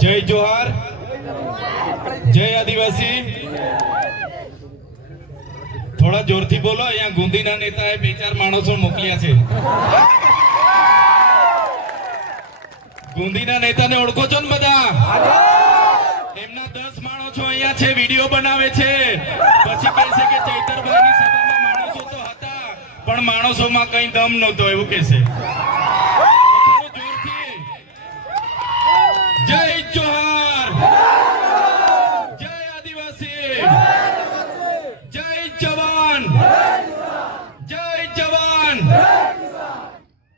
જય જોહાર. જય આદિવાસી. થોડા જોરથી બોલો, અહીંયા ગુંદીના નેતાએ બે ચાર માણસો મોકલ્યા છે. ગુંદીના નેતાને ઓળખો છો ને બધા? એમના દસ માણસો અહીંયા છે, વીડિયો બનાવે છે. પછી કહે છે કે ચૈતરભાઈની સભામાં માણસો તો હતા, પણ માણસોમાં કઈ દમ નહોતો, એવું કહે છે. જોહાર જય આદિવાસી જય જવાન જય જવાન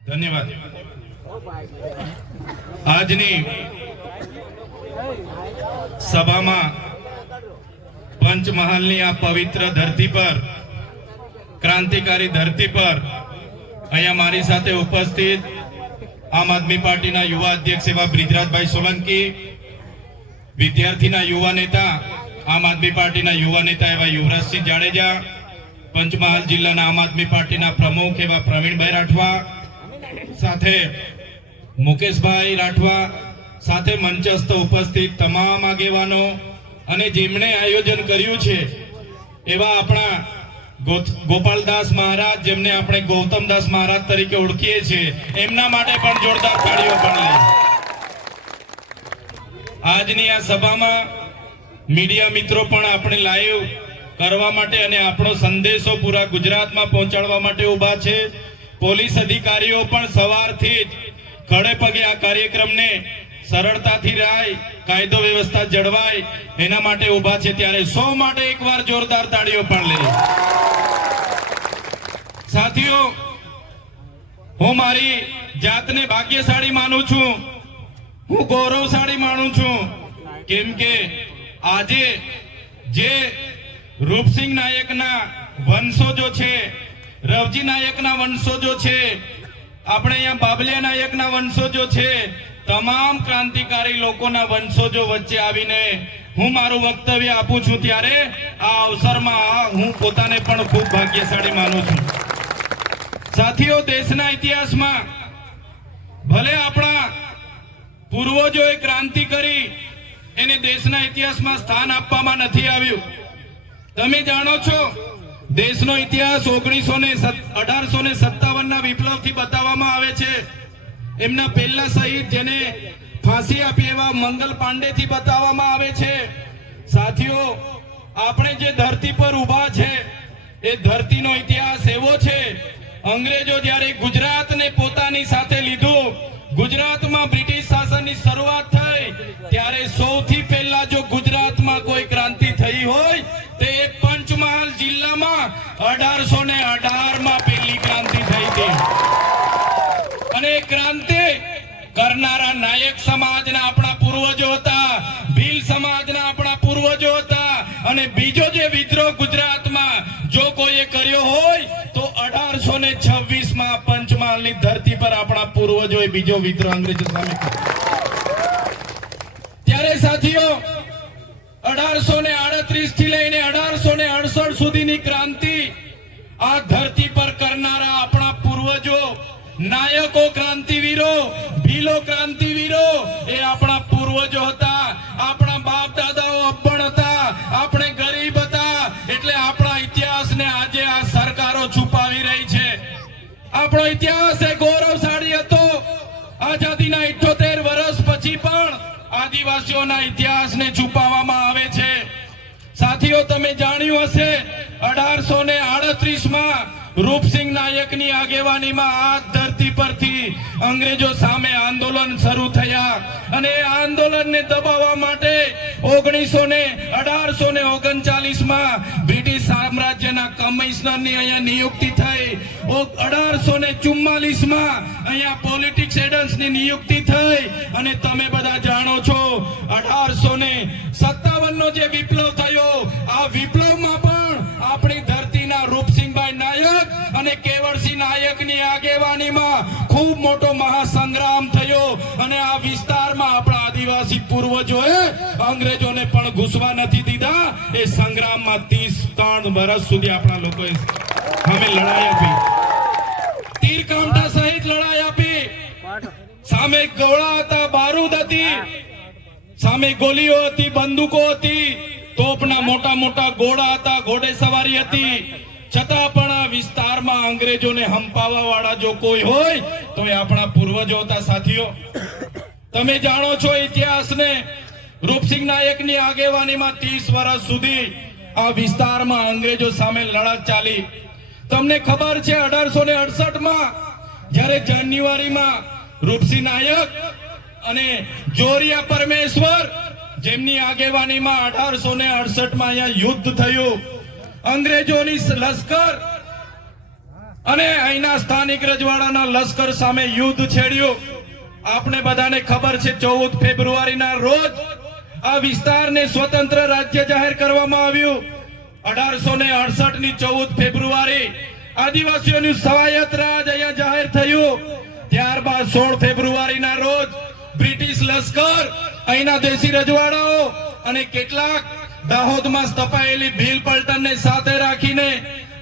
ધન્યવાદ આજની સભામાં પંચમહાલની આ પવિત્ર ધરતી પર, ક્રાંતિકારી ધરતી પર અહીંયા મારી સાથે ઉપસ્થિત આમ આદમી પાર્ટીના યુવા અધ્યક્ષ એવા બ્રિજરાજભાઈ સોલંકી વિદ્યાર્થીના યુવા નેતા, આમ આદમી પાર્ટીના યુવા નેતા એવા યુવરાજસિંહ જાડેજા, પંચમહાલ જિલ્લાના આમ આદમી પાર્ટીના પ્રમુખ એવા પ્રવીણભાઈ રાઠવા, સાથે મુકેશભાઈ રાઠવા, સાથે મંચસ્થ ઉપસ્થિત તમામ આગેવાનો અને જેમણે આયોજન કર્યું છે, એવા આપણા ગોપાલદાસ મહારાજ, જેમને આપણે ગૌતમદાસ મહારાજ તરીકે ઓળખીએ છીએ, એમના માટે પણ જોરદાર તાળીઓ પણ આજની આ સભામાં મીડિયા મિત્રો પણ આપણે લાઈવ કરવા માટે અને આપણો સંદેશો પૂરા ગુજરાતમાં પહોંચાડવા માટે ઊભા છે. પોલીસ અધિકારીઓ પણ સવારથી જ ખડે પગે આ કાર્યક્રમને સરળતાથી રાય, કાયદો વ્યવસ્થા જળવાય એના માટે ઊભા છે. ત્યારે સૌ માટે એકવાર જોરદાર તાળીઓ પણ લે સાથીઓ, હું મારી જાતને ભાગ્યશાળી માનું છું. હું ગૌરવશાળી માનું છું. કેમ કે આજે જે રૂપસિંહ નાયકના વંશોજો છે, રવજી નાયકના વંશોજો છે, આપણે અહીંયા બાબલિયા નાયકના વંશોજો છે, તમામ ક્રાંતિકારી લોકોના વંશોજો વચ્ચે આવીને હું મારું વક્તવ્ય આપું છું ત્યારે આ અવસરમાં હું પોતાને પણ ખૂબ ભાગ્યશાળી માનું છું. સાથીઓ, દેશના ઇતિહાસમાં ભલે આપણા પૂર્વજોએ ક્રાંતિ કરી, એને દેશના ઇતિહાસમાં સ્થાન આપવામાં નથી આવ્યું. તમે જાણો છો, દેશનો ઇતિહાસ ઓગણીસો ને અઢારસો ને સત્તાવન ના વિપ્લવથી બતાવવામાં આવે છે. એમના પહેલા શહીદ જેને ફાંસી આપી એવા મંગલ પાંડે થી બતાવવામાં આવે છે. સાથીઓ, આપણે જે ધરતી પર ઊભા છે, એ ધરતીનો ઇતિહાસ એવો છે, અંગ્રેજો જ્યારે ગુજરાતને પોતાની સાથે લીધું, ગુજરાતમાં બ્રિટિશ શાસનની શરૂઆત થઈ, ત્યારે સૌથી પહેલા જો ગુજરાતમાં કોઈ ક્રાંતિ થઈ હોય, તે પંચમહાલ જિલ્લામાં અઢારસો ને અઢારમાં પહેલી ક્રાંતિ થઈ હતી. અને ક્રાંતિ કરનારા નાયક સમાજના પંચમહાલની પર આપણા પૂર્વજોએ બીજો વિદ્રોહ અંગ્રેજો સામે ત્યારે સાથીઓ, અઢારસો ને આડત્રીસથી લઈને અઢારસો ને અડસઠ સુધીની ક્રાંતિ આ ધરતી પર કરનારા આપણા પૂર્વજો, નાયકો ક્રાંતિવીરો, ભીલો ક્રાંતિવીરો, એ આપણા પૂર્વજો હતા, આપણા બાપ દાદાઓ અભણ હતા, આપણે ગરીબ હતા, એટલે આપણા ઇતિહાસને આજે આ સરકારો છુપાવી રહી છે. આપણો ઇતિહાસ એ ગૌરવશાળી હતો આઝાદીના 78 વર્ષ પછી પણ આદિવાસીઓના ઇતિહાસને છુપાવવામાં આવે છે. સાથીઓ તમે જાણ્યું હશે અઢારસો ને આડત્રીસમાં રૂપસિંહ નાયકની આગેવાનીમાં આ ધરતી પરથી અંગ્રેજો સામે આંદોલન શરૂ થયા અને આંદોલનને દબાવવા માટે ઓગણીસો ને અઢારસો ને ઓગણચાલીસમાં બ્રિટિશ સામ્રાજ્યના કમિશનરની અહીંયા નિયુક્તિ થઈ. અઢારસો ને ચુમ્માલીસમાં અહીંયા પોલિટિક્સ એડન્સની નિયુક્તિ થઈ. અને તમે બધા જાણો છો, અઢારસો ને મોટો મહાસંગ્રામ થયો અને આ વિસ્તારમાં આપણા આદિવાસી પૂર્વજોએ અંગ્રેજોને પણ ઘૂસવા નથી દીધા. એ સંગ્રામમાં ત્રીસ ત્રણ વર્ષ સુધી આપણા લોકોએ અમે લડાઈ આપી. તીર સહિત લડાઈ આપી. સામે ગોળા હતા, બારૂદ હતી. સામે ગોલીઓ હતી, બંદૂકો હતી. તોપના મોટા મોટા ઘોડા હતા, ઘોડે સવારી હતી. છતાં પણ આ વિસ્તારમાં અંગ્રેજોને હંપાવા વાળા જો કોઈ હોય તો એ આપણા પૂર્વજો હતા સાથીઓ, તમે જાણો છો ઇતિહાસને, રૂપસિંહ નાયકની આગેવાનીમાં ત્રીસ વર્ષ સુધી આ વિસ્તારમાં અંગ્રેજો સામે લડત ચાલી. તમને ખબર છે અઢારસો ને અડસઠમાં જ્યારે જાન્યુઆરીમાં રૂપસિંહ નાયક અને જોરિયા પરમેશ્વર જેમની આગેવાનીમાં અઢારસો ને અડસઠમાં અહીંયા યુદ્ધ થયું અંગ્રેજોની લશ્કર અને અહીંના સ્થાનિક રજવાડાના લશ્કર સામે યુદ્ધ છેડ્યું. આપણે બધાને ખબર છે, ચૌદ ફેબ્રુઆરીના રોજ આ વિસ્તારને સ્વતંત્ર રાજ્ય જાહેર કરવામાં આવ્યું. અઢારસો ને અડસઠની ચૌદ ફેબ્રુઆરી આદિવાસીઓની સ્વાયત્ત રાજ અહીંયા જાહેર થયું. ત્યારબાદ સોળ ફેબ્રુઆરીના રોજ બ્રિટિશ લશ્કર, અહીંના દેશી રજવાડાઓ અને કેટલાક દાહોદમાં સ્થપાયેલી ભીલ પલટનને સાથે રાખીને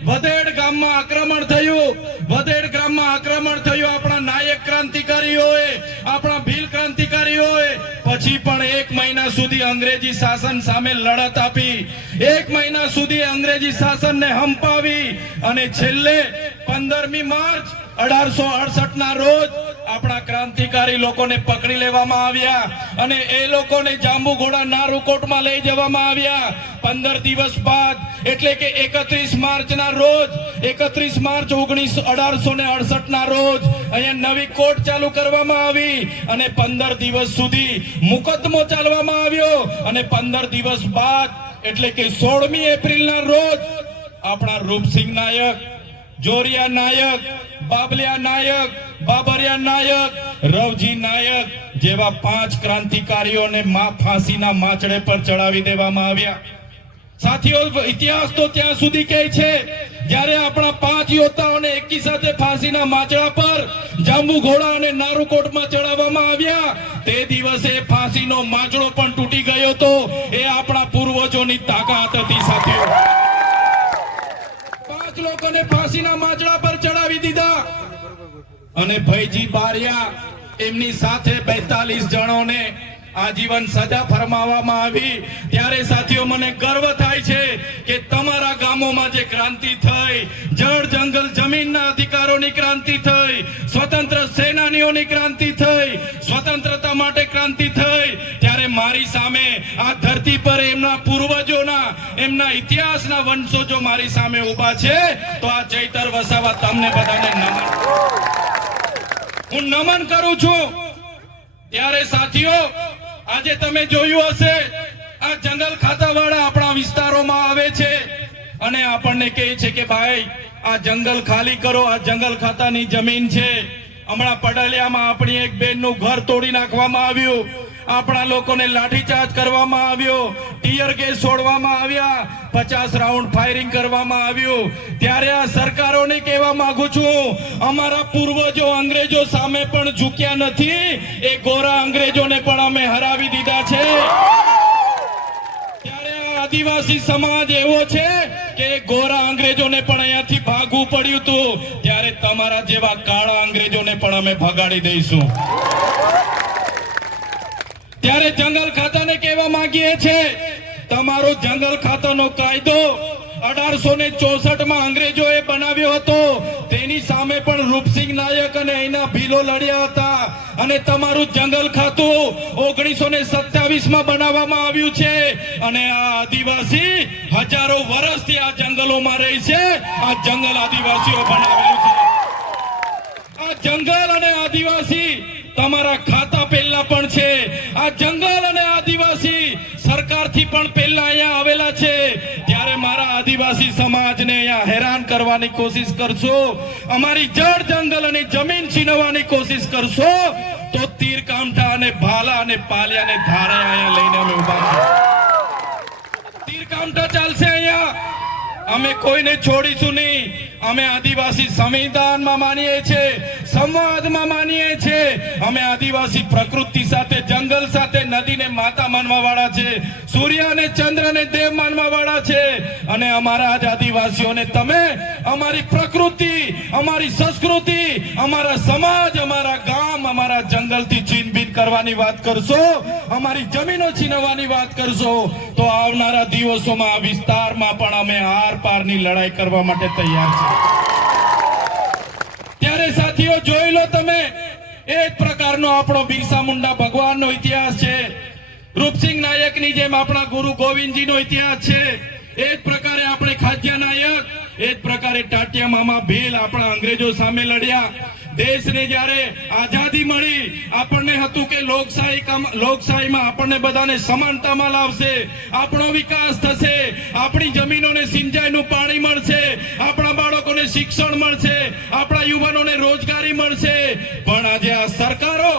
વધેડ ગામમાં આક્રમણ થયું. વધેડ ગામમાં આક્રમણ થયું. આપણા નાયક ક્રાંતિકારીઓએ, આપણા ભીલ ક્રાંતિકારીઓએ પછી પણ એક મહિના સુધી અંગ્રેજી શાસન સામે લડત આપી. એક મહિના સુધી અંગ્રેજી શાસનને હંપાવી અને છેલ્લે પંદરમી માર્ચ અઢારસો અડસઠ ના રોજ આપણા ક્રાંતિકારી લોકોને પકડી લેવામાં આવ્યા અને એ લોકોને જાંબુઘોડા નારુકોટમાં લઈ જવામાં આવ્યા. પંદર દિવસ બાદ, એટલે કે એકત્રીસ માર્ચ ના રોજ, એકત્રીસ માર્ચ ઓગણીસ અઢારસો ને અડસઠ ના રોજ અહીંયા નવી કોર્ટ ચાલુ કરવામાં આવી અને પંદર દિવસ સુધી મુકદ્દમો ચાલવામાં આવ્યો અને પંદર દિવસ બાદ, એટલે કે સોળમી એપ્રિલ ના રોજ આપણા રૂપસિંહ નાયક, જોરિયા નાયક, બાબલિયા નાયક બાબરિયા નાયક, રવજી નાયક જેવા પાંચ ક્રાંતિકારીઓને મા ફાંસીના માચડે પર ચડાવી દેવામાં આવ્યા. સાથીઓ, ઇતિહાસ તો ત્યાં સુધી કહે છે, જ્યારે આપણા પાંચ યોદ્ધાઓને એકી સાથે ફાંસીના માચડા પર જાંબુ ઘોડા અને નારુકોટમાં ચડાવવામાં આવ્યા, તે દિવસે ફાંસીનો માચડો પણ તૂટી ગયો હતો એ આપણા પૂર્વજોની તાકાત હતી, સાથીઓ. પાંચ લોકોને ફાંસીના માચડા પર ચડાવી દીધા. અને ભૈજી બારિયા એમની સાથે બેતાલીસ જણોને આજીવન સજા ફરમાવવામાં આવી. ત્યારે સાથીઓ, મને ગર્વ થાય છે કે તમારા ગામોમાં જે ક્રાંતિ થઈ, જળ જંગલ જમીનના અધિકારોની ક્રાંતિ થઈ, સ્વતંત્ર સેનાનીઓની ક્રાંતિ થઈ, સ્વતંત્રતા માટે ક્રાંતિ થઈ મારી સામે આ ધરતી પર એમના પૂર્વજોના, એમના ઇતિહાસના વંશજો મારી સામે ઊભા છે, તો આ ચૈતર વસાવા તમને બધાને નમન. હું નમન કરું છું. ત્યારે સાથીઓ, આજે તમે જોયું હશે, આ જંગલ ખાતાવાળા આપણા વિસ્તારોમાં આવે છે. અને આપણને કહે છે કે, ભાઈ, આ જંગલ ખાલી કરો, આ જંગલ ખાતાની જમીન છે. હમણાં પડલિયામાં આપણી એક બેનનું ઘર તોડી નાખવામાં આવ્યું. આપણા લોકોને લાઠીચાર્જ કરવામાં આવ્યો, ટીયર ગેસ છોડવામાં આવ્યા, પચાસ રાઉન્ડ ફાયરિંગ કરવામાં આવ્યું. ત્યારે આ સરકારોને કહેવા માંગુ છું, અમારા પૂર્વજો અંગ્રેજો સામે પણ ઝૂક્યા નથી, એ ગોરા અંગ્રેજોને પણ અમે હરાવી દીધા છે. ત્યારે આ આદિવાસી સમાજ એવો છે કે ગોરા અંગ્રેજોને પણ અહીંયાથી ભાગવું પડ્યું હતું. ત્યારે તમારા જેવા કાળા અંગ્રેજોને પણ અમે ભગાડી દઈશું. ત્યારે જંગલ ખાતાને કહેવા માંગીએ છે તમારો જંગલ ખાતાનો કાયદો અઢારસો ને ચોસઠમાં અંગ્રેજોએ બનાવ્યો હતો. તેની સામે પણ રૂપસિંહ નાયક અને એના ભીલો લડ્યા હતા. અને તમારું જંગલ ખાતું ઓગણીસો ને સત્યાવીસમાં બનાવવામાં આવ્યું છે. અને આ આદિવાસી હજારો વર્ષથી આ જંગલોમાં રહે છે. આ જંગલ આદિવાસીઓ બનાવેલું છે. આ જંગલ અને આદિવાસી તમારા ખાતા પહેલા પણ છે. આ જંગલ અને આદિવાસી સરકારથી પણ પહેલા અહીંયા આવેલા છે. ત્યારે મારા આદિવાસી સમાજને અહીંયા હેરાન કરવાની કોશિશ કરશો. અમારી જળ જંગલ અને જમીન છીનવવાની કોશિશ કરશો. તો તીર કામઠા અને ભાલા અને પાલિયાને ધારે અહીંયા લઈને અમે ઊભા તીર કામઠા ચાલશે અહીંયા. અમે કોઈને છોડીશું નહીં. અમે આદિવાસી સંવિધાનમાં માનીએ છીએ, સંવાદમાં માનીએ છીએ. અમે આદિવાસી પ્રકૃતિ સાથે, જંગલ સાથે, નદીને માતા માનવા વાળા છે, સૂર્ય અને ચંદ્રને દેવ માનવા વાળા છે. અને અમારા જ આદિવાસીઓને તમે, અમારી પ્રકૃતિ, અમારી સંસ્કૃતિ, અમારા સમાજ, અમારા ગામ, અમારા જંગલથી છીનબીન કરવાની વાત કરશો, અમારી જમીનો છીનવવાની વાત કરશો, તો આવનારા દિવસોમાં આ વિસ્તારમાં પણ અમે આર પારની લડાઈ કરવા માટે તૈયાર છીએ. ત્યારે સાથીઓ, જોઈ લો તમે, એક પ્રકારનો આપણો બિરસા મુંડા ભગવાનનો ઇતિહાસ છે. રૂપસિંહ નાયકની જેમ આપણા ગુરુ ગોવિંદજીનો ઇતિહાસ છે. એ પ્રકારે આપણે ખાદ્ય નાયક, એ પ્રકારે ટાટિયા મામા ભીલ આપણા અંગ્રેજો સામે લડ્યા. દેશને જ્યારે આઝાદી મળી, આપણને હતું કે લોકશાહી લોકશાહીમાં આપણને બધાને સમાનતામાં લાવશે. આપણો વિકાસ થશે. આપણી જમીનોને સિંચાઈનું પાણી મળશે. આપણા શિક્ષણ મળશે આપણા યુવાનોને રોજગારી મળશે. પણ આજે આ સરકારો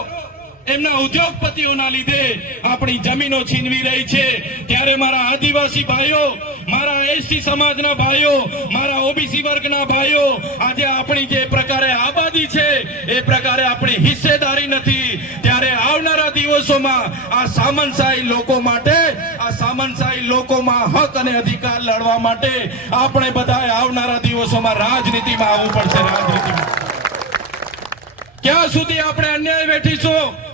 એમના ઉદ્યોગપતિઓના લીધે આપણી જમીનો છીનવી રહી છે. ત્યારે મારા આદિવાસી ભાઈઓ, મારા એસટી સમાજના ભાઈઓ, મારા ઓબીસી વર્ગના ભાઈઓ, આજે આપણી જે પ્રકારે આબાદી છે, એ પ્રકારે આપણી હિસ્સેદારી નથી. ત્યારે આવનારા દિવસોમાં આ સામનશાહી લોકો માટે, આ સામનશાહી લોકોમાં હક અને અધિકાર લડવા માટે આપણે બધાએ આવનારા દિવસોમાં રાજનીતિમાં આવવું પડશે, રાજનીતિમાં. ક્યાં સુધી આપણે અન્યાય વેઠીશું?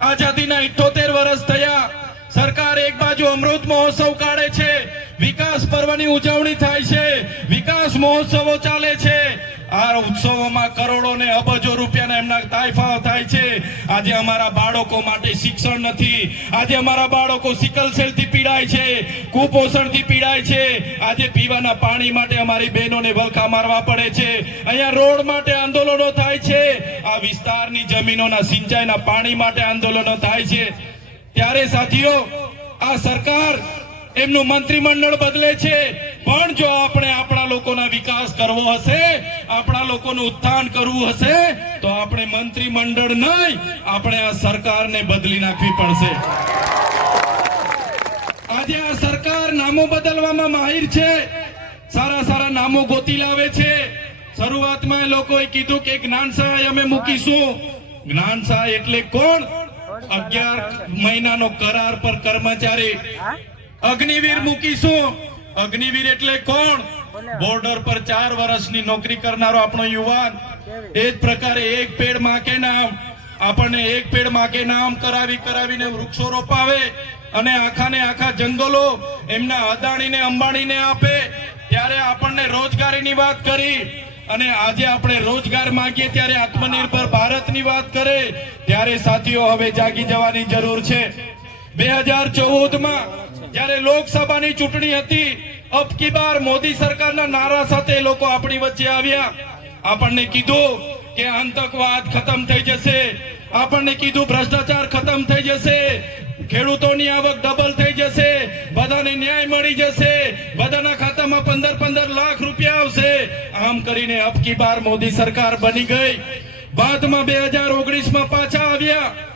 આઝાદીના ઇઠોતેર વર્ષ થયા. સરકાર એક બાજુ અમૃત મહોત્સવ કાઢે છે. વિકાસ પર્વની ઉજવણી થાય છે. વિકાસ મહોત્સવો ચાલે છે. આ ઉત્સવોમાં કરોડો ને અબજો રૂપિયાના એમના તાયફાઓ થાય છે. આજે અમારા બાળકો માટે શિક્ષણ નથી. આજે અમારા બાળકો સિકલ સેલથી પીડાય છે, કુપોષણથી પીડાય છે. આજે પીવાના પાણી માટે અમારી બહેનોને વલખા મારવા પડે છે. અહીંયા રોડ માટે આંદોલનો થાય છે. આ વિસ્તારની જમીનોના સિંચાઈના પાણી માટે આંદોલનો થાય છે. ત્યારે સાથીઓ, આ સરકાર એમનું મંત્રીમંડળ બદલે છે. પણ જો આપણે આપણા લોકોના વિકાસ કરવો હશે, આપણા લોકોનું ઉત્થાન કરવું હશે, તો આપણે મંત્રીમંડળ નહીં, આપણે આ સરકારને બદલી નાખવી પડશે. આજે આ સરકાર નામો બદલવામાં માહિર છે. સારા સારા નામો ગોતી લાવે છે. શરૂઆતમાં એ લોકોએ કીધું કે જ્ઞાન સહાય અમે મૂકીશું. જ્ઞાન સહાય એટલે કોણ? અગિયાર મહિનાનો કરાર પર કર્મચારી. અગ્નિવીર મૂકીશું. અગ્નિવીર એટલે કોણ? બોર્ડર પર ચાર વર્ષની નોકરી કરનારો આપણો યુવાન. એ જ પ્રકારે એક પેડમાં કે નામ. આપણને એક પેડમાં કે નામ કરાવી કરાવીને વૃક્ષો રોપાવે અને આખા ને આખા જંગલો એમના અદાણીને અંબાણીને આપે. ત્યારે આપણને રોજગારીની વાત કરી અને આજે આપણે રોજગાર માંગીએ ત્યારે આત્મનિર્ભર ભારતની વાત કરે. ત્યારે સાથીઓ હવે જાગી જવાની જરૂર છે. બે હજાર ચૌદમાં જ્યારે લોકસભાની ચૂંટણી હતી, અબ કી બાર મોદી સરકારના નારા સાથે લોકો આપણી વચ્ચે આવ્યા. આપણને કીધું કે આતંકવાદ ખતમ થઈ જશે. આપણને કીધું ભ્રષ્ટાચાર ખતમ થઈ જશે. ખેડૂતોની આવક ડબલ થઈ જશે. બધાને ન્યાય મળી જશે. બધાના ખાતામાં પંદર પંદર લાખ રૂપિયા આવશે. આમ કરીને અબ કી બાર મોદી સરકાર બની ગઈ. બાદમાં બે હજાર ઓગણીસમાં પાછા આવ્યા.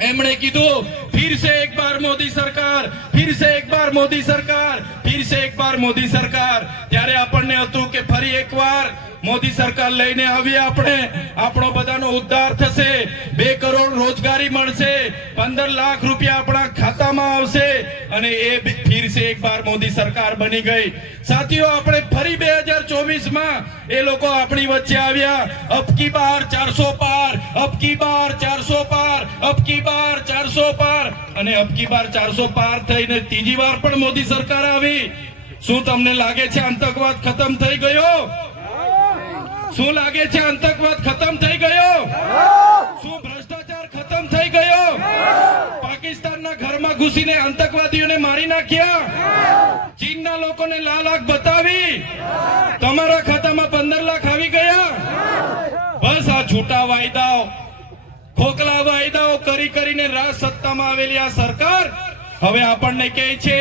એમણે કીધું, ફિર સે એક બાર મોદી સરકાર, ફિર સે એક બાર મોદી સરકાર, ફિર સે એક બાર મોદી સરકાર. ત્યારે આપણને હતું કે ફરી એકવાર મોદી સરકાર લઈને આવીએ આપણે. આપણો બધાનો ઉદ્ધાર થશે. બે કરોડ રોજગારી મળશે. પંદર લાખ રૂપિયા આપણા ખાતામાં આવશે. અને એ ફીરશે ફિર એક બાર મોદી સરકાર બની ગઈ. સાથીઓ, આપણે ફરી બે હજાર ચોવીસમાં એ લોકો આપણી વચ્ચે આવ્યા. અબકી બાર ચારસો પાર અબકી બાર ચારસો પાર અબકી બાર ચારસો પાર. અને અબકી બાર ચારસો પાર થઈને ત્રીજી વાર પણ મોદી સરકાર આવી. શું તમને લાગે છે આતંકવાદ ખતમ થઈ ગયો? શું લાગે છે આતંકવાદ ખતમ થઈ ગયો? શું ભ્રષ્ટાચાર ખતમ થઈ ગયો? પાકિસ્તાનના ઘરમાં ઘૂસીને આતંકવાદીઓને મારી નાખ્યા? ચીનના લોકોને લાલ આંખ બતાવી? તમારા ખાતામાં પંદર લાખ આવી ગયા? બસ આ છૂટા વાયદાઓ, ખોખલા વાયદાઓ કરી કરીને રાજ સત્તામાં આવેલી આ સરકાર હવે આપણને કહે છે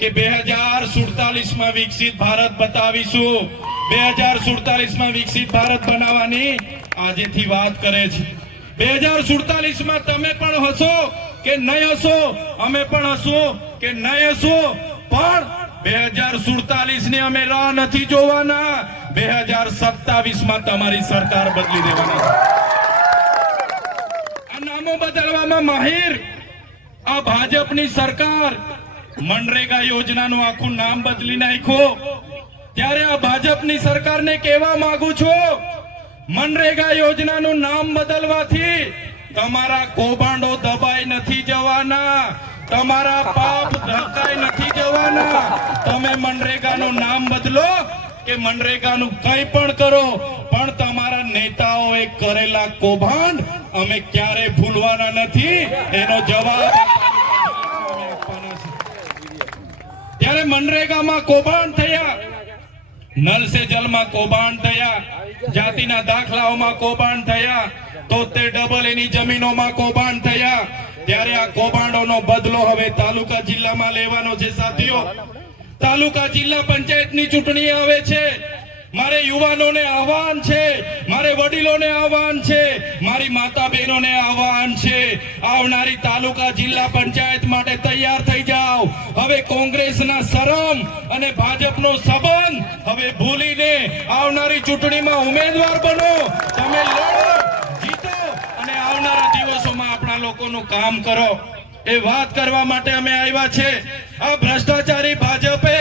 કે બે હજાર સુડતાલીસમાં વિકસિત ભારત બતાવીશું. બે હજાર વિકસિત ભારત બનાવવાની આજેથી વાત કરે છે. બે હજાર તમે પણ હશો કે નહીં હશો? અમે પણ હશું કે નહીં હશું? પણ બે હજાર સુડતાલીસની અમે રાહ નથી જોવાના. બે હજાર સત્તાવીસમાં તમારી સરકાર બદલી દેવાની આ નામો બદલવામાં માહિર આ ભાજપની સરકાર. મનરેગા યોજનાનું આખું નામ બદલી નાખ્યું. ત્યારે આ ભાજપની સરકારને કહેવા માંગુ છું, મનરેગા યોજનાનું નામ બદલવાથી તમારા કૌભાંડો દબાઈ નથી જવાના, તમારા પાપ ધકાઈ નથી જવાના. તમે મનરેગાનું નામ બદલો કે મનરેગાનું કંઈ પણ કરો, પણ તમારા નેતાઓએ કરેલા કૌભાંડ અમે ક્યારે ભૂલવાના નથી? એનો જવાબ ત્યારે મનરેગામાં કૌભાંડ થયા. નલ જલમાં કૌભાંડ થયા. જાતિના દાખલાઓમાં કૌભાંડ થયા. તો તે ડબલ એની જમીનોમાં કૌભાંડ થયા. ત્યારે આ કૌભાંડોનો બદલો હવે તાલુકા જિલ્લામાં લેવાનો છે, સાથીઓ. તાલુકા જિલ્લા પંચાયતની ચૂંટણી આવે છે. મારે યુવાનોને આહવાન છે, મારે વડીલોને આહવાન છે, મારી માતા બહેનોને આહવાન છે. આવનારી તાલુકા જિલ્લા પંચાયત માટે તૈયાર થઈ જાઓ. હવે કોંગ્રેસના શરમ અને ભાજપનો સંબંધ હવે ભૂલીને આવનારી ચૂંટણીમાં ઉમેદવાર બનો. તમે લડો, જીતો અને આવનારા દિવસોમાં આપણા લોકોનું કામ કરો. એ વાત કરવા માટે અમે આવ્યા છે. આ ભ્રષ્ટાચારી ભાજપે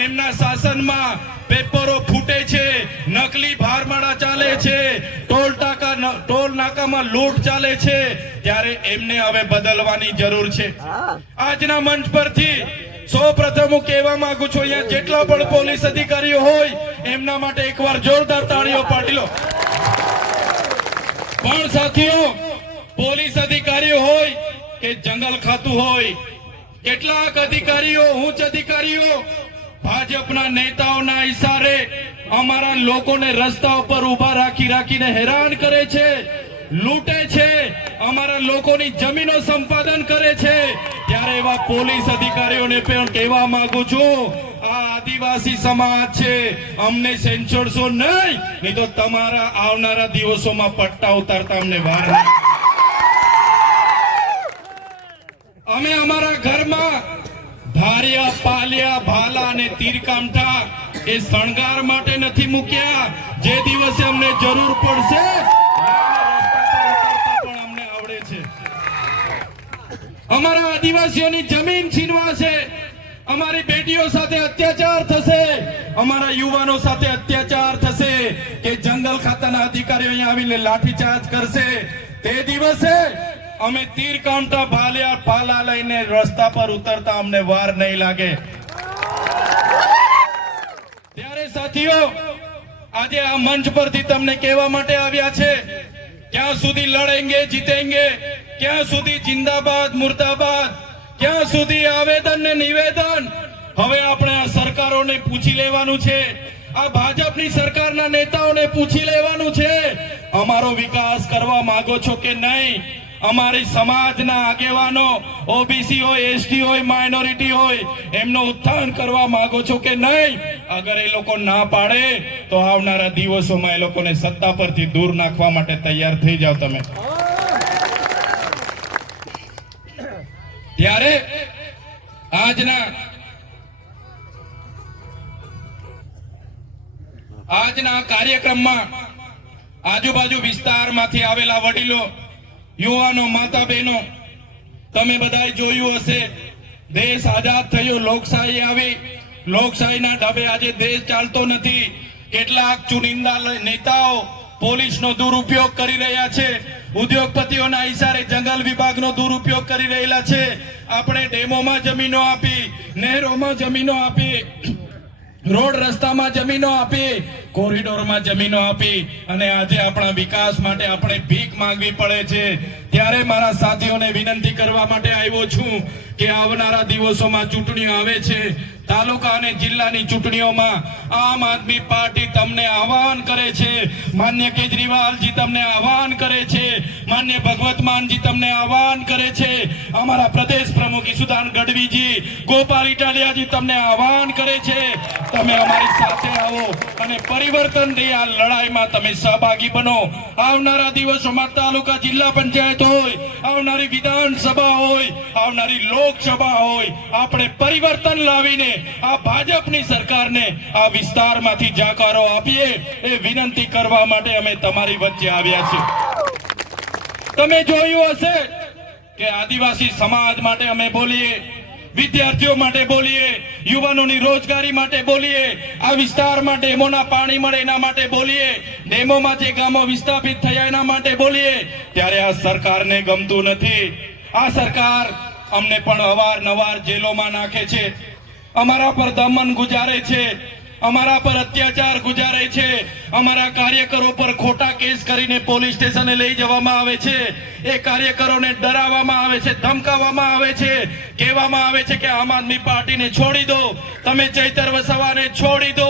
એમના શાસનમાં પેપરો ફૂટે છે નકલી ભારમાળા ચાલે છે ટોલ ટાકા ટોલ નાકામાં લૂંટ ચાલે છે ત્યારે એમને હવે બદલવાની જરૂર છે. આજના મંચ પરથી સૌ પ્રથમ હું કહેવા માંગુ છું અહીંયા જેટલા પણ પોલીસ અધિકારીઓ હોય એમના માટે એકવાર જોરદાર તાળીઓ પાડી લો. પણ સાથીઓ પોલીસ અધિકારીઓ હોય કે જંગલ ખાતું હોય કેટલાક અધિકારીઓ ઉચ્ચ અધિકારીઓ ભાજપના નેતાઓના ઈશારે અમારા લોકોને રસ્તા ઉપર ઊભા રાખી રાખીને હેરાન કરે છે, લૂંટે છે, અમારા લોકોની જમીનો સંપાદન કરે છે. ત્યારે એવા પોલીસ અધિકારીઓને પણ કહેવા માંગુ છું, આ આદિવાસી સમાજ છે, અમને સેન્સોરશો નહીં નહીં તો તમારા આવનારા દિવસોમાં પટ્ટા ઉતારતા અમને વાર અમે અમારા ઘરમાં ધારિયા પાલિયા, ભાલા અને તીરકામઠા એ શણગાર માટે નથી મૂક્યા. જે દિવસે અમને જરૂર પડશે અમારા આદિવાસીઓની જમીન છીનવાશે. અમારી બેટીઓ સાથે અત્યાચાર થશે. અમારા યુવાનો સાથે અત્યાચાર થશે કે જંગલ ખાતાના અધિકારીઓ અહીંયા આવીને લાઠીચાર્જ કરશે. તે દિવસે અમે તીર કામતા ભાલ્યા પાલા લઈને રસ્તા પર ઉતરતા અમને વાર નહીં લાગે. ત્યારે સાથીઓ, આજે આ મંચ પરથી તમને કહેવા માટે આવ્યા છે, ક્યાં સુધી લડેંગે, જીતેંગે? ક્યાં સુધી જિંદાબાદ, મુર્દાબાદ? ક્યાં સુધી આવેદન ને નિવેદન? હવે આપણે આ સરકારોને પૂછી લેવાનું છે. આ ભાજપની સરકારના નેતાઓને પૂછી લેવાનું છે. અમારો વિકાસ કરવા માંગો છો કે નહીં? અમારી સમાજના આગેવાનો ઓબીસી હોય એસટી હોય માઇનોરિટી હોય, એમનો ઉત્થાન કરવા માંગો છો કે નહીં? અગર એ લોકો ના પાડે, તો આવનારા દિવસોમાં એ લોકોને સત્તા પરથી દૂર નાખવા માટે તૈયાર થઈ જાઓ તમે. ત્યારે આજના આજના કાર્યક્રમમાં આજુબાજુ વિસ્તારમાંથી આવેલા વડીલો યુવાનો માતા બહેનો તમે બધાએ જોયું હશે, દેશ આઝાદ થયો, લોકશાહી આવી. લોકશાહીના ઢબે આજે દેશ ચાલતો નથી. કેટલાક ચુનિંદા નેતાઓ પોલીસનો દુરુપયોગ કરી રહ્યા છે. ઉદ્યોગપતિઓના ઇશારે જંગલ વિભાગનો દુરુપયોગ કરી રહેલા છે. આપણે ડેમોમાં જમીનો આપી, નહેરોમાં જમીનો આપી, રોડ રસ્તામાં જમીનો આપી કોરિડોરમાં જમીનો આપી અને આજે આપણા વિકાસ માટે આપણે ભીખ માંગવી પડે છે. ત્યારે મારા સાથીઓને વિનંતી કરવા માટે આવ્યો છું કે આવનારા દિવસોમાં ચૂંટણીઓ આવે છે. તાલુકા અને જિલ્લાની ચૂંટણીઓમાં આમ આદમી પાર્ટી તમને આહવાન કરે છે. માન્ય કેજરીવાલજી તમને આહવાન કરે છે. માન્ય ભગવત માનજી તમને આહવાન કરે છે. અમારા પ્રદેશ પ્રમુખ ઈસુદાન ગઢવીજી, ગોપાલ ઇટાલિયાજી તમને આહવાન કરે છે. તમે અમારી સાથે આવો અને પરિવર્તનની આ લડાઈમાં તમે સહભાગી બનો. આવનારા દિવસોમાં તાલુકા જિલ્લા પંચાયત હોય, આવનારી વિધાનસભા હોય, આવનારી લોકસભા હોય, આપણે પરિવર્તન લાવીને આ ભાજપની સરકારને આ વિસ્તારમાંથી જાકારો આપીએ એ વિનંતી કરવા માટે અમે તમારી વચ્ચે આવ્યા છીએ. તમે જોયું હશે કે આદિવાસી સમાજ માટે અમે બોલીએ વિદ્યાર્થીઓ માટે બોલીએ, યુવાનોની રોજગારી માટે બોલીએ, આ વિસ્તાર માટે ડેમોના પાણી મળે એના માટે બોલીએ, ડેમોમાં જે ગામો વિસ્થાપિત થયા એના માટે બોલીએ, ત્યારે આ સરકારને ગમતું નથી. આ સરકાર અમને પણ અવારનવાર જેલોમાં નાખે છે. અમારા પર દમન ગુજારે છે. અમારા પર અત્યાચાર ગુજારે છે અમારા કાર્યકરો પર ખોટા કેસ કરીને પોલીસ સ્ટેશને લઈ જવામાં આવે છે એ કાર્યકરોને ડરાવવામાં આવે છે ધમકાવવામાં આવે છે કહેવામાં આવે છે કે આમ આદમી પાર્ટીને છોડી દો તમે ચૈતર વસાવાને છોડી દો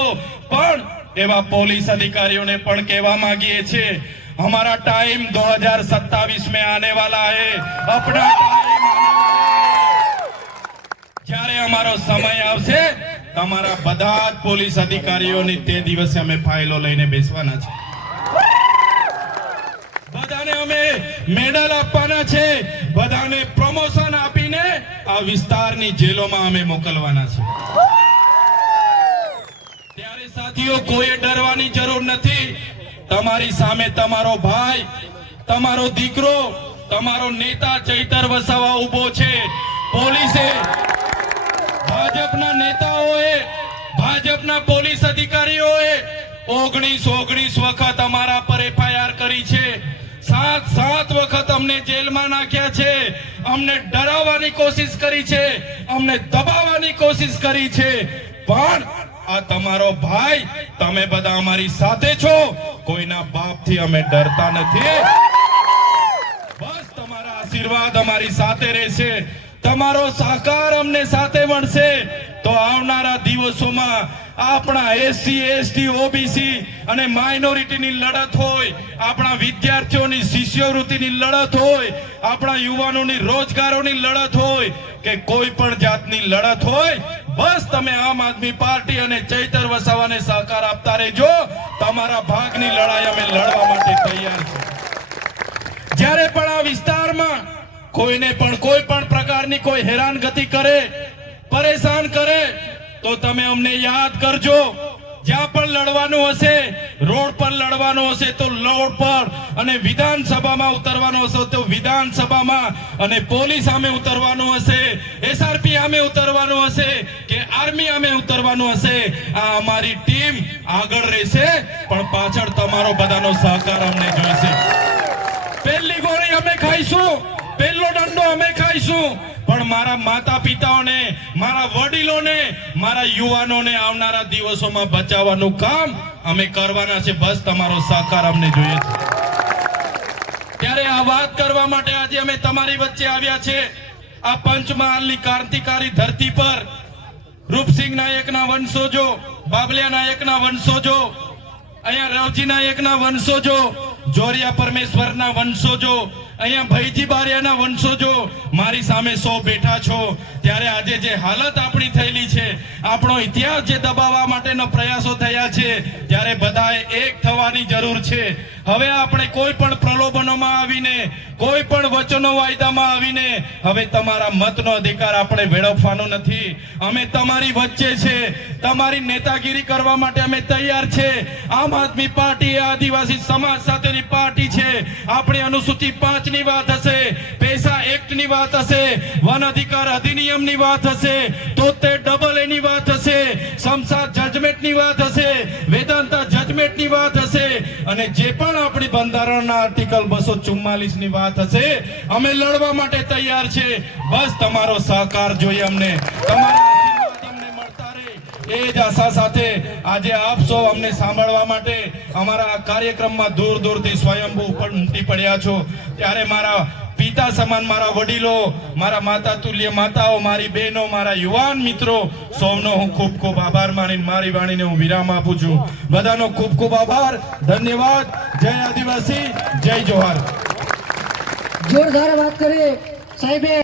પણ એવા પોલીસ અધિકારીઓને પણ કહેવા માંગીએ છીએ हमारा टाइम 2027 में आने वाला है अपना टाइम જ્યારે અમારો સમય આવશે તમારા બધા જ પોલીસ અધિકારીઓની તે દિવસે અમે ફાઇલો લઈને બેસવાના છે. બધાને અમે મેડલ આપવાના છે. બધાને પ્રમોશન આપીને આ વિસ્તારની જેલોમાં અમે મોકલવાના છે. ત્યારે સાથીઓ, કોઈએ ડરવાની જરૂર નથી. તમારી સામે તમારો ભાઈ, તમારો દીકરો, તમારો નેતા ચૈતર વસાવા ઊભો છે. પોલીસે ભાજપના નેતાઓએ, ભાજપના પોલીસ અધિકારીઓએ ઓગણીસ ઓગણીસ વખત અમારા પર એફઆઈઆર કરી છે. સાત સાત વખત અમને જેલમાં નાખ્યા છે. અમને ડરાવવાની કોશિશ કરી છે. અમને દબાવવાની કોશિશ કરી છે. પણ આ તમારો ભાઈ, તમે બધા અમારી સાથે છો. કોઈના બાપથી અમે ડરતા નથી. બસ તમારા આશીર્વાદ અમારી સાથે રહેશે. તમારો સહકાર અમને સાથે મળશે. તો આવનારા દિવસોમાં આપણા એસસી એસટી ઓબીસી અને માઇનોરિટીની લડત હોય, આપણા વિદ્યાર્થીઓની શિષ્યવૃત્તિની લડત હોય, આપણા યુવાનોની રોજગારોની લડત હોય, કે કોઈ પણ જાતની લડત હોય, બસ તમે આમ આદમી પાર્ટી અને ચૈતર વસાવાને સહકાર આપતા રહેજો. તમારા ભાગની લડાઈ અમે લડવા માટે તૈયાર છે જ્યારે પણ આ વિસ્તારમાં કોઈને પણ કોઈ પણ પ્રકારની કોઈ હેરાનગતિ કરે, પરેશાન કરે, તો તમે અમને યાદ કરજો. જ્યાં પણ લડવાનું હશે, રોડ પર લડવાનું હશે, તો રોડ પર અને વિધાનસભામાં ઉતરવાનું હશે, તો વિધાનસભામાં. અને પોલીસ સામે ઉતરવાનું હશે એસઆરપી સામે ઉતરવાનું હશે, કે આર્મી સામે ઉતરવાનું હશે. આ અમારી ટીમ આગળ રહેશે, પણ પાછળ તમારો બધાનો સહકાર અમને જોઈશે. પહેલી ગોળી અમે ખાઈશું. પહેલો દંડો અમે ખાઈશું. પણ મારા માતા પિતાઓને મારા વડીલોને, મારા યુવાનોને આવનારા દિવસોમાં બચાવવાનું કામ અમે કરવાના છે. બસ તમારો સહકાર અમને જોઈએ છે. ત્યારે આ વાત કરવા માટે આજે અમે તમારી વચ્ચે આવ્યા છે. આ પંચમહાલની ક્રાંતિકારી ધરતી પર. રૂપસિંહ નાયકના વંશોજો બાબલિયા નાયકના વંશોજો અહીંયા રવજી નાયકના વંશોજો જોરિયા પરમેશ્વરના વંશોજો અહીંયા ભૈજી બારિયાના વંશોજો મારી સામે સો બેઠા છો. ત્યારે આજે જે હાલત આપણી થયેલી છે, આપણો ઇતિહાસ જે દબાવવા માટેનો પ્રયાસો થયા છે, ત્યારે બધાએ એક થવાની જરૂર છે. હવે આપણે કોઈ પણ પ્રલોભનોમાં આવીને, કોઈ પણ વચનો વાયદામાં આવીને, હવે તમારા મતનો અધિકાર આપણે વેડફવાનો નથી. અમે તમારી વચ્ચે છે. તમારી નેતાગીરી કરવા માટે અમે તૈયાર છે. આમ આદમી પાર્ટી આદિવાસી સમાજ સાથેની પાર્ટી છે. આપણી અનુસૂચિ પાંચની વાત હશે, પૈસા એક્ટની વાત હશે, વન અધિકાર અધિનિયમની વાત હશે તોતેર ડબલ એની વાત હશે સમસા જજમેન્ટની વાત હશે, વેદાંતા જજમેન્ટની વાત હશે, અને જે પણ આપણી બંધારણના આર્ટિકલ બસો ની વાત હશે, અમે લડવા માટે તૈયાર છે. બસ તમારો સહકાર જોઈએ અમને. તમારા એ જ આશા સાથે આજે આપ સૌ અમને સાંભળવા માટે અમારા કાર્યક્રમમાં દૂર દૂરથી સ્વયંભૂ ઉમટી પડ્યા છો. ત્યારે મારા પિતા સમાન મારા વડીલો, મારા માતા તુલ્ય માતાઓ, મારી બહેનો, મારા યુવાન મિત્રો, સૌનો હું ખૂબ ખૂબ આભાર માનીને મારી વાણીને હું વિરામ આપું છું. બધાનો ખૂબ ખૂબ આભાર. ધન્યવાદ. જય આદિવાસી. જય જોહાર. જોરદાર વાત કરીએ સાહેબે